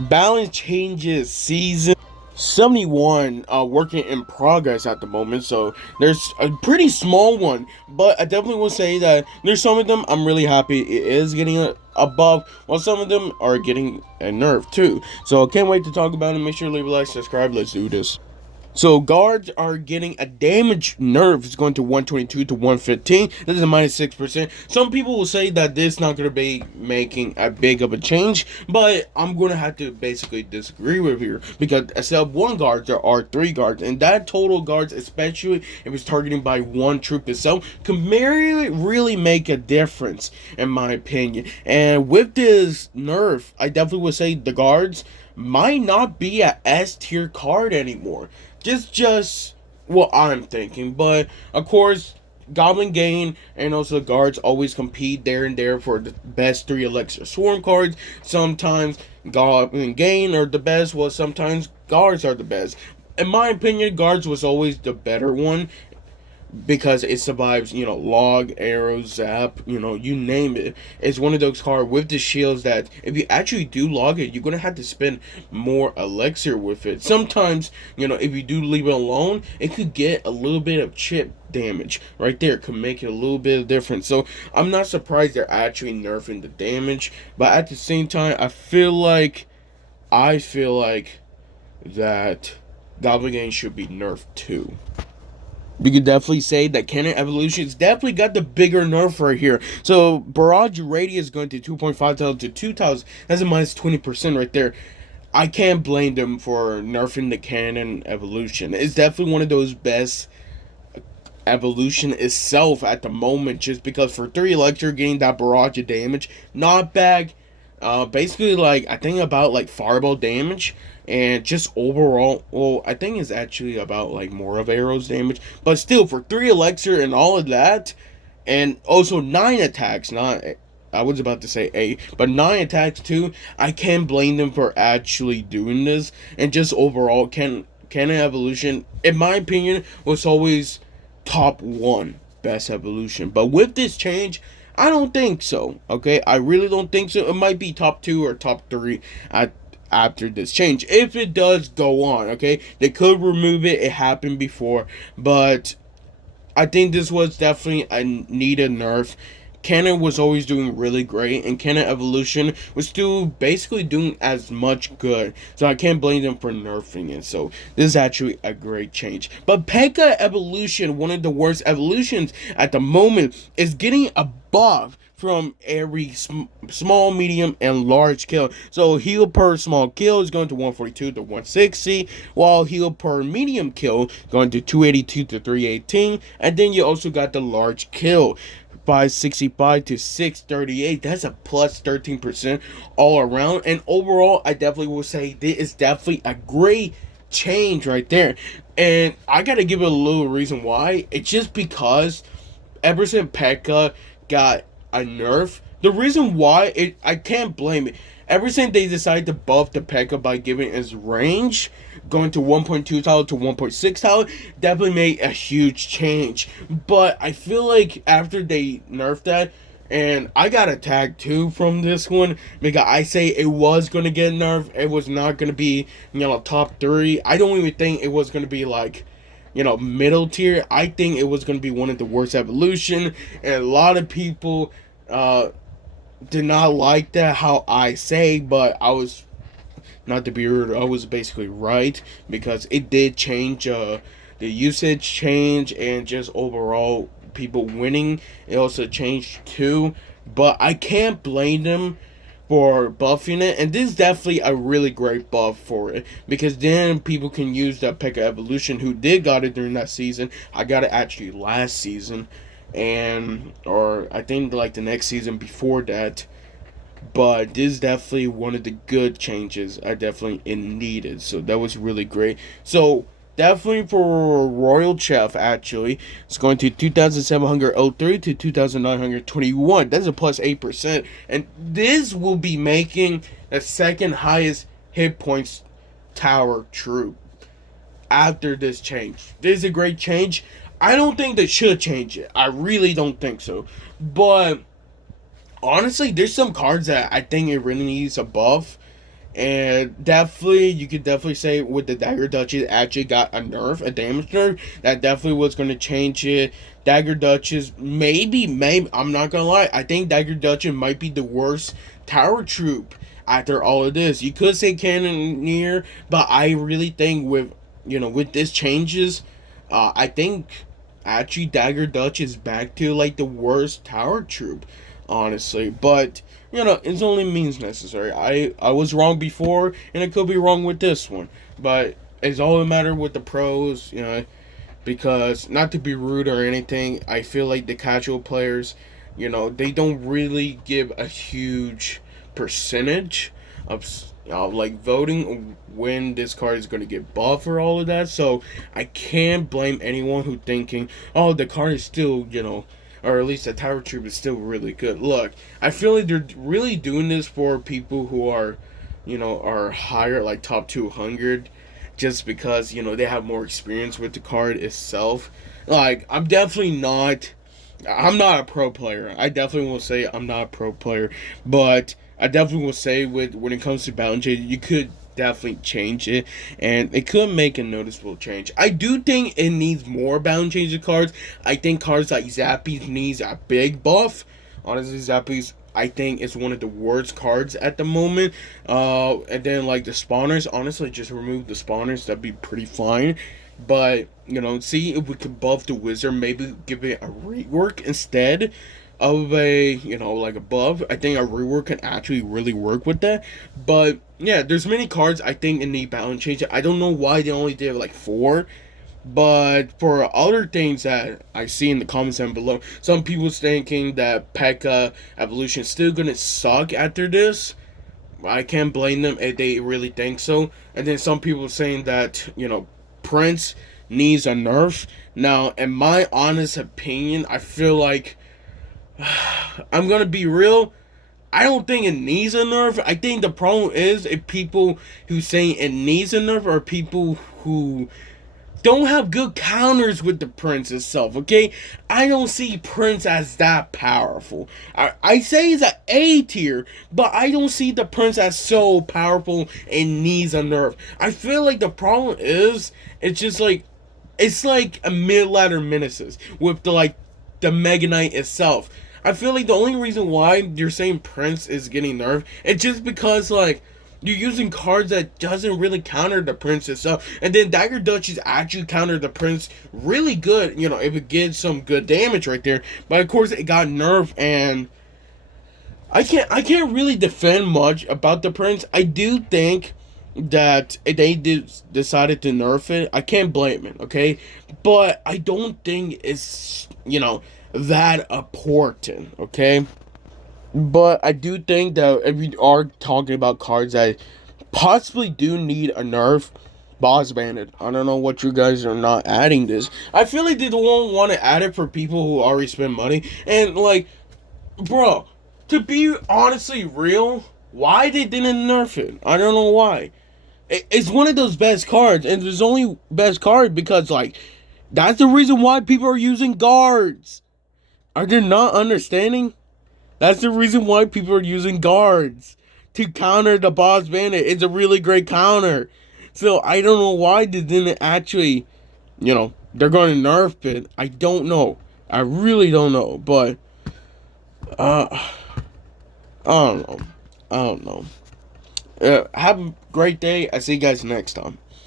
Balance changes season 71 working in progress at the moment, so there's a pretty small one, but I definitely will say that there's some of them I'm really happy it is getting a buff, while some of them are getting a nerf too. So I can't wait to talk about it. Make sure to leave a like, subscribe. Let's do this. So guards are getting a damage nerf. It's going to 122 to 115. This is a minus 6%. Some people will say that this is not going to be making a big of a change, but I'm going to have to basically disagree with you, because instead of one guard, there are three guards, and that total guards, especially if it's targeting by one troop itself, can really make a difference in my opinion. And with this nerf, I definitely would say the guards might not be a S tier card anymore. Just what I'm thinking. But of course, Goblin Gain and also guards always compete there and there for the best 3 Elixir Swarm cards. Sometimes Goblin Gain are the best, while sometimes guards are the best. In my opinion, guards was always the better one, because it survives, log, arrow, zap, you name it. It's one of those cards with the shields that if you actually do log it, you're gonna have to spend more elixir with it. Sometimes, if you do leave it alone, it could get a little bit of chip damage right there, could make it a little bit of difference. So I'm not surprised they're actually nerfing the damage, but at the same time, I feel like that Goblin Gang should be nerfed too. You could definitely say that Cannon Evolution's definitely got the bigger nerf right here. So Barrage Radius going to 2.5,000 to 2,000. That's a minus 20% right there. I can't blame them for nerfing the Cannon Evolution. It's definitely one of those best evolution itself at the moment, just because for 3 Electro getting that barrage of damage, not bad. Basically, like, I think about like fireball damage, and just overall, well, I think it's actually about like more of arrows damage, but still for 3 Elixir and all of that, and also 9 attacks, not, I was about to say 8, but 9 attacks too. I can't blame them for actually doing this, and just overall, Canon Evolution, in my opinion, was always top 1 best evolution. But with this change, I don't think so. Okay, I really don't think so. It might be top 2 or top 3 at after this change, if it does go on. Okay, they could remove it. It happened before, but I think this was definitely a needed nerf. Cannon was always doing really great, and Cannon Evolution was still basically doing as much good. So I can't blame them for nerfing it. So this is actually a great change. But P.E.K.K.A Evolution, one of the worst evolutions at the moment, is getting a buff from every small, medium, and large kill. So heal per small kill is going to 142 to 160, while heal per medium kill going to 282 to 318, and then you also got the large kill 565 to 638. That's a plus 13% all around. And overall, I definitely will say this is definitely a great change right there. And I gotta give it a little reason why. It's just because ever since P.E.K.K.A got a nerf, the reason why, I can't blame it. Ever since they decided to buff the P.E.K.K.A by giving its range, going to 1.2 tower to 1.6 tower, definitely made a huge change. But I feel like after they nerfed that, and I got a tag too from this one, because I say it was going to get nerfed. It was not going to be, top 3. I don't even think it was going to be like, middle tier. I think it was going to be one of the worst evolution, and a lot of people did not like that, how I say, but I was, not to be rude, I was basically right, because it did change, the usage change, and just overall people winning, it also changed too. But I can't blame them for buffing it, and this is definitely a really great buff for it, because then people can use that P.E.K.K.A Evolution who did got it during that season. I got it actually last season, and or I think like the next season before that. But this is definitely one of the good changes I definitely needed. So that was really great. So definitely for Royal Chef, actually, it's going to 2,703 to 2,921. That's a plus 8%. And this will be making the second highest hit points tower troop after this change. This is a great change. I don't think they should change it. I really don't think so. But honestly, there's some cards that I think it really needs a buff. And definitely, you could definitely say with the Dagger Duchess actually got a nerf, a damage nerf. That definitely was going to change it. Dagger Duchess, maybe, I'm not going to lie. I think Dagger Duchess might be the worst tower troop after all of this. You could say Cannoneer, but I really think with this changes, I think actually Dagger Dutch is back to like the worst tower troop, honestly. But it's only means necessary. I was wrong before, and I could be wrong with this one. But it's all a matter with the pros, because not to be rude or anything, I feel like the casual players, they don't really give a huge percentage of like voting when this card is going to get buffed or all of that. So I can't blame anyone who thinking, oh, the card is still, or at least the tower troop is still really good. Look, I feel like they're really doing this for people who are, are higher, like top 200, just because they have more experience with the card itself. Like I'm not a pro player. I definitely will say I'm not a pro player, but I definitely will say when it comes to balance change, you could definitely change it, and it could make a noticeable change. I do think it needs more balance change cards. I think cards like Zappies needs a big buff. Honestly, Zappies, I think is one of the worst cards at the moment. And then like the spawners, honestly, just remove the spawners. That'd be pretty fine. But see if we could buff the wizard. Maybe give it a rework instead of a like a buff. I think a rework can actually really work with that. But yeah, there's many cards I think in the balance change. I don't know why they only did like 4. But for other things that I see in the comments down below, some people's thinking that P.E.K.K.A. evolution is still gonna suck after this. I can't blame them if they really think so. And then some people saying that Prince needs a nerf. Now, in my honest opinion, I feel like I'm gonna be real. I don't think it needs a nerf. I think the problem is if people who say it needs a nerf are people who don't have good counters with the Prince itself, okay? I don't see Prince as that powerful. I say he's an A tier, but I don't see the Prince as so powerful and needs a nerf. I feel like the problem is, it's like a mid-ladder menaces with the Mega Knight itself. I feel like the only reason why you're saying Prince is getting nerfed, it's just because you're using cards that doesn't really counter the Prince itself. And then Dagger Duchess actually countered the Prince really good, if it gets some good damage right there. But of course it got nerfed, and I can't really defend much about the Prince. I do think that they decided to nerf it. I can't blame it, okay? But I don't think it's, that important, okay? But I do think that if you are talking about cards that possibly do need a nerf, Boss Bandit. I don't know what you guys are not adding this. I feel like they don't want to add it for people who already spend money. And bro, to be honestly real, why they didn't nerf it? I don't know why. It's one of those best cards, and it's only best card because that's the reason why people are using guards. Are they not understanding? That's the reason why people are using guards to counter the Boss Bandit. It's a really great counter. So I don't know why they didn't actually, they're going to nerf it. I don't know. I really don't know. But, I don't know. I don't know. Have a great day. I see you guys next time.